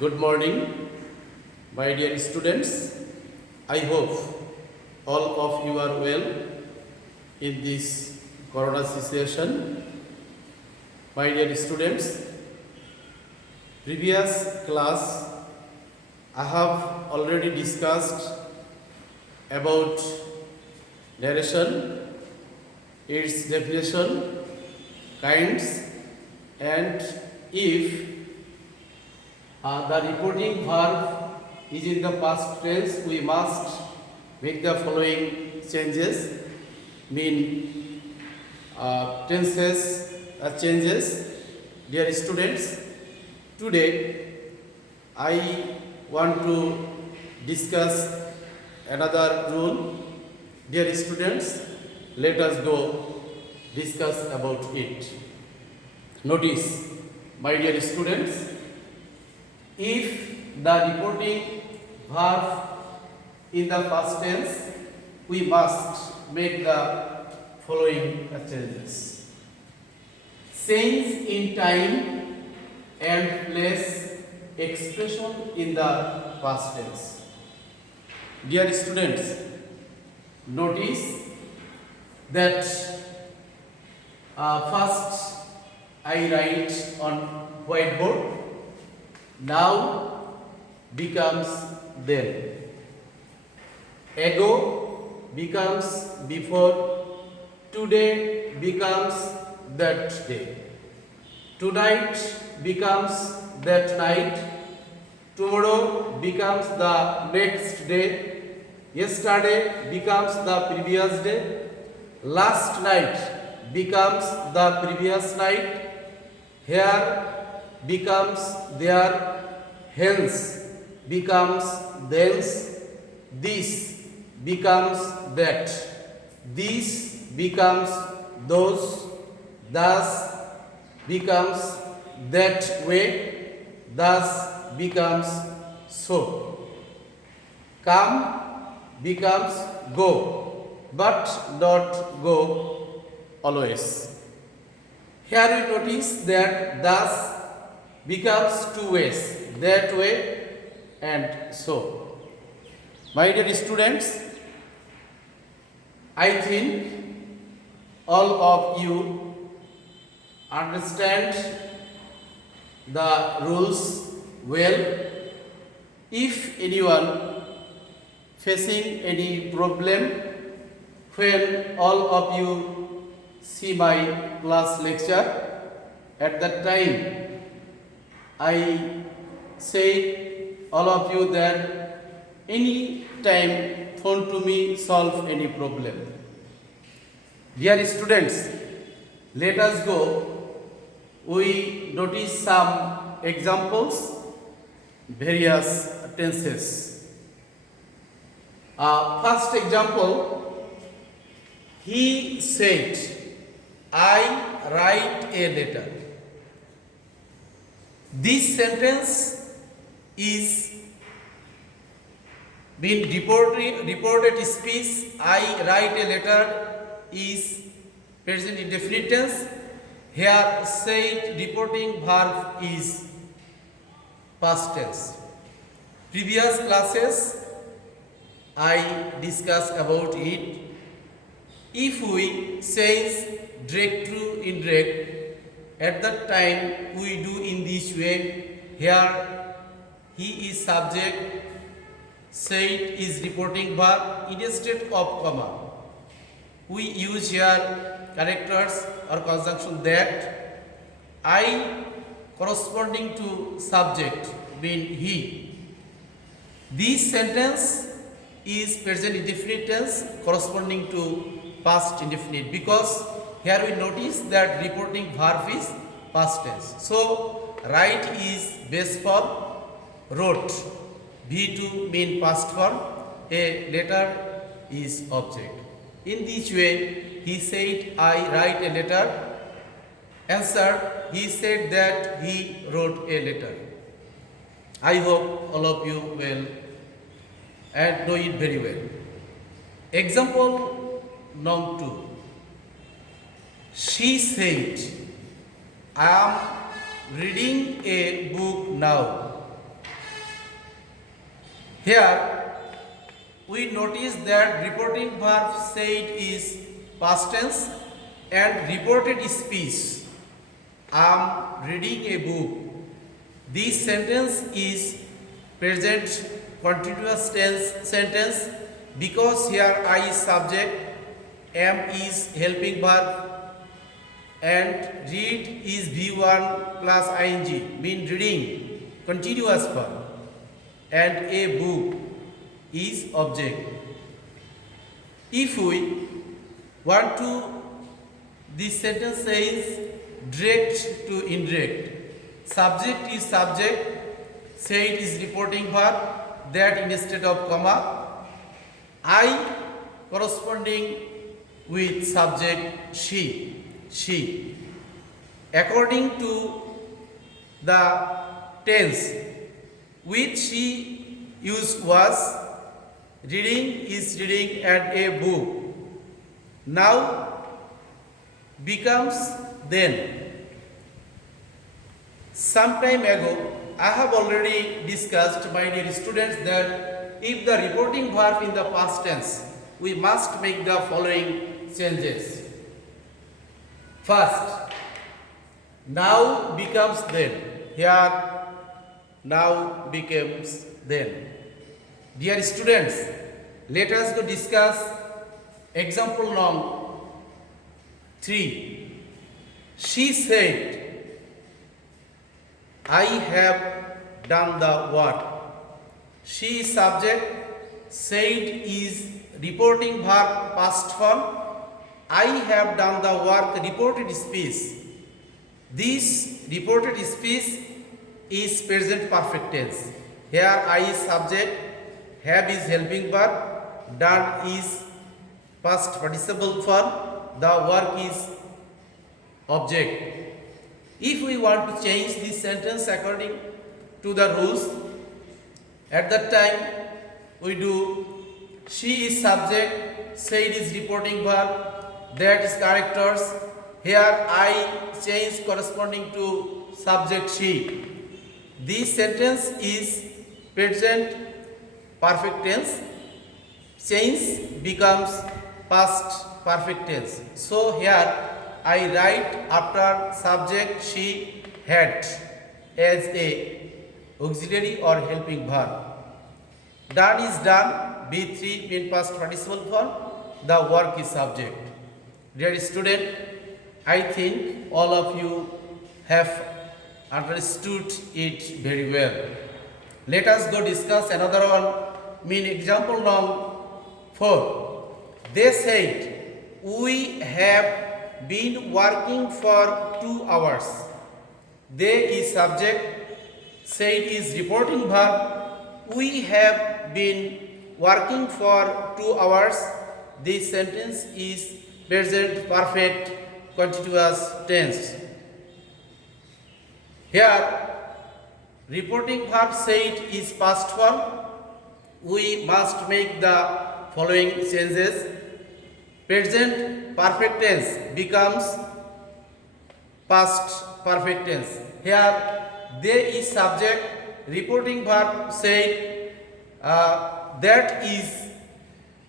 Good morning, my dear students. I hope all of you are well in this corona situation. My dear students, previous class I have already discussed about narration, its definition, kinds, and if the reporting verb is in the past tense, we must make the following changes. Mean tenses changes. Dear students, today I want to discuss another rule. Dear students, let us go discuss about it. Notice, my dear students, if the reporting verb in the past tense, we must make the following changes. Change in time and place expression in the past tense. Dear students, notice that first I write on whiteboard. Now becomes then. Ago becomes before. Today becomes that day. Tonight becomes that night. Tomorrow becomes the next day. Yesterday becomes the previous day. Last night becomes the previous night. Here becomes there, hence becomes thence, this becomes that, this becomes those, thus becomes that way, thus becomes so. Come becomes go, but not go always. Here we notice that thus becomes two ways, that way and so. My dear students, I think all of you understand the rules well. If anyone facing any problem when all of you see my class lecture, at that time I say all of you that any time phone to me solve any problem. Dear students, let us go. We notice some examples, various tenses. First example, he said, I write a letter. This sentence is being reported speech. I write a letter is present indefinite tense. Here said reporting verb is past tense. Previous classes I discussed about it. If we change direct to indirect, at that time we do in this way. Here he is subject, said is reporting verb. Instead of comma, we use here characters or conjunction that. I corresponding to subject being he. This sentence is present indefinite tense corresponding to past indefinite, because here we notice that reporting verb is past tense. So write is base form, wrote V2 mean past form, a letter is object. In this way, he said I write a letter. Answer, he said that he wrote a letter. I hope all of you will and know it very well. Example number 2. She said, I am reading a book now. Here we notice that reporting verb said is past tense and reported speech. I'm reading a book. This sentence is present continuous tense sentence because here I is subject, am is helping verb, and read is V1 plus ing mean reading continuous verb, and a book is object. If we want to, this sentence says direct to indirect. Subject is subject, said is reporting verb, that instead of comma, I corresponding with subject she. According to the tense which she used was reading is reading and a book. Now becomes then. Some time ago, I have already discussed, my dear students, that if the reporting verb in the past tense, we must make the following changes. First, now becomes then. Here, now becomes then. Dear students, let us go discuss example number 3. She said, I have done the work. She is subject, said is reporting verb past form, I have done the work reported speech. This reported speech is present perfect tense. Here I is subject, have is helping verb, done is past participle form, the work is object. If we want to change this sentence according to the rules, at that time we do she is subject, said is reporting verb, that is characters. Here I change corresponding to subject she. This sentence is present perfect tense. Change becomes past perfect tense. So here I write after subject she had as a auxiliary or helping verb. Done is done, B3 mean past participle form, the work is subject. Dear student, I think all of you have understood it very well. Let us go discuss another one, mean example number 4. They said, we have been working for 2 hours. They is subject, said is reporting verb, we have been working for 2 hours. This sentence is present perfect continuous tense. Here reporting verb said is past form. We must make the following changes. Present perfect tense becomes past perfect tense. Here they is subject, reporting verb said, that is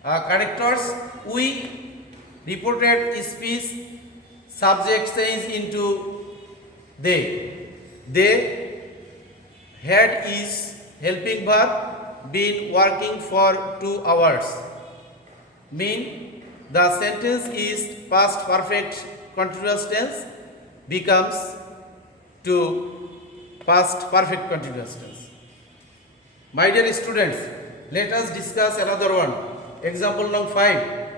characters. We reported speech, subject change into they. They had is helping verb, been working for 2 hours. Mean the sentence is past perfect continuous tense becomes to past perfect continuous tense. My dear students, let us discuss another one. Example number 5.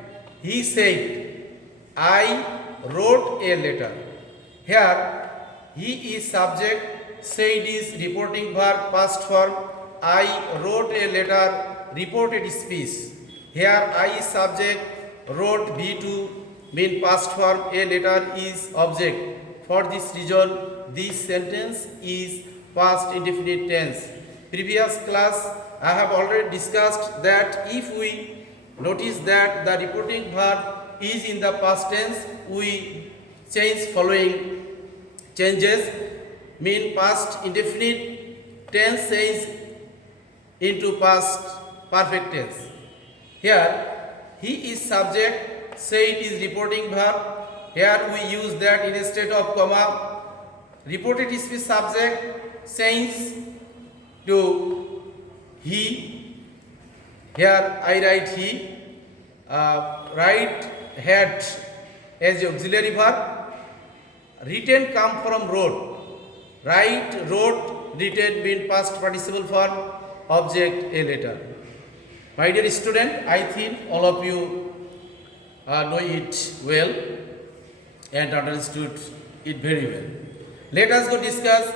He said, I wrote a letter. Here he is subject, said is reporting verb past form, I wrote a letter reported speech. Here I is subject, wrote B2 mean past form, a letter is object. For this reason this sentence is past indefinite tense. Previous class I have already discussed that if we notice that the reporting verb is in the past tense, we change following changes. Mean past indefinite tense says into past perfect tense. Here, he is subject, say it is reporting verb. Here we use that instead of comma. Reported speech subject change to he. Here I write he. Write had as auxiliary verb. Written come from wrote. Write, wrote, written mean past participle form, object a letter. My dear student, I think all of you know it well and understood it very well. Let us go discuss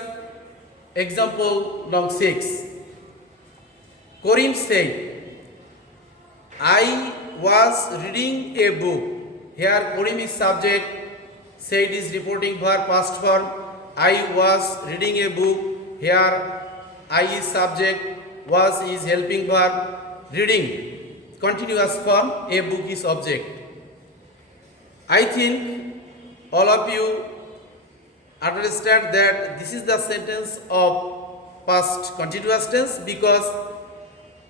example number 6. Karim said, I was reading a book. Here Karim is subject, said is reporting verb past form. I was reading a book. Here I is subject, was is helping verb. Reading continuous form, a book is object. I think all of you understand that this is the sentence of past continuous tense because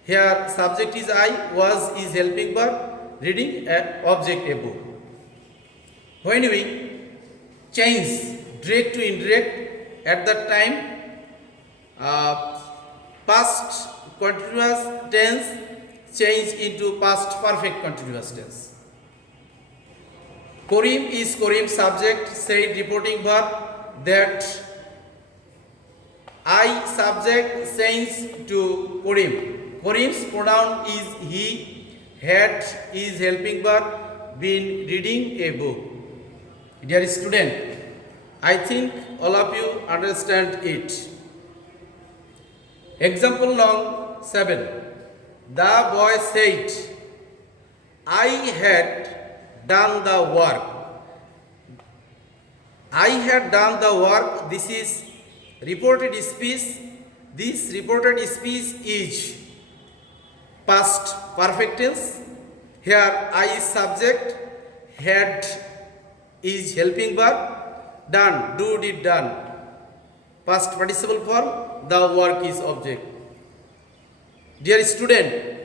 here subject is I, was is helping verb, reading object a book. When we change direct to indirect, at that time past continuous tense change into past perfect continuous tense. Karim is Karim subject, said reporting verb, that I subject change to Karim. Karim's pronoun is he, had is helping verb, been reading a book. Dear student, I think all of you understand it. Example number 7. The boy said, I had done the work. I had done the work. This is reported speech. This reported speech is past perfect tense. Here I is subject, had is helping verb, done, do, did, done. Past participle form, the work is object. Dear student,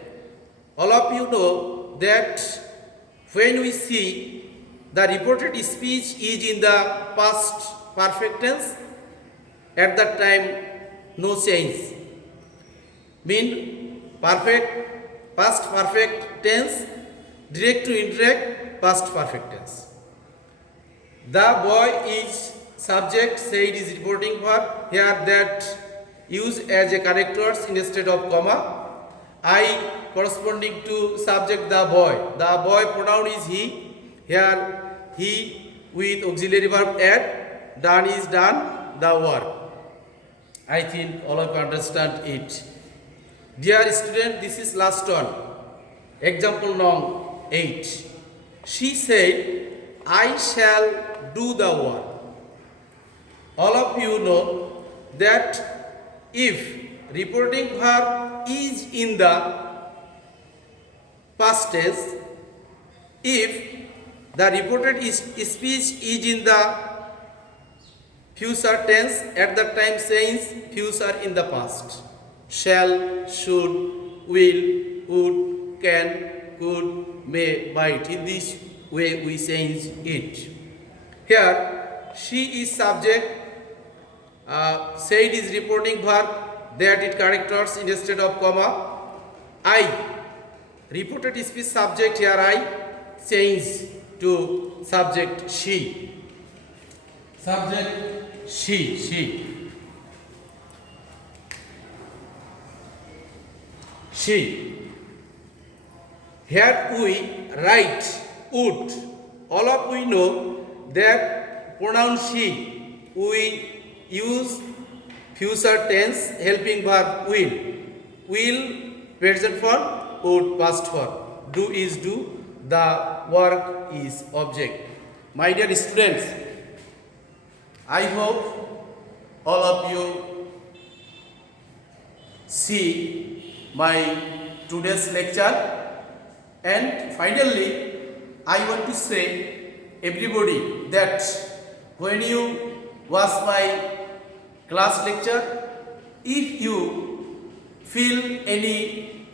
all of you know that when we see the reported speech is in the past perfect tense, at that time no change. Mean perfect, past perfect tense, direct to indirect, past perfect tense. The boy is subject, said is reporting verb. Here that used as a characters instead of comma. I corresponding to subject the boy. The boy pronoun is he. Here he with auxiliary verb add. Done is done, the work. I think all of you understand it. Dear student, this is last one. Example number 8. She said, I shall do the work. All of you know that if reporting verb is in the past tense, if the reported speech is in the future tense, at that time saying future in the past. Shall, should, will, would, can, could, may, might. In this way we change it. Here she is subject, said is reporting verb, that it characters instead of comma. I, reported speech subject, here I change to subject she. Subject she. Here we write would. All of we know that pronoun she, we use future tense helping verb will. Will present form, would past form. Do is do, the work is object. My dear students, I hope all of you see my today's lecture. And finally, I want to say everybody that when you watch my class lecture, if you feel any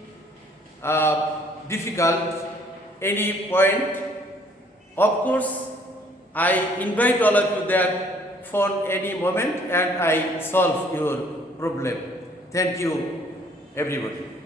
difficult any point, of course, I invite all of you that phone any moment and I solve your problem. Thank you, everybody.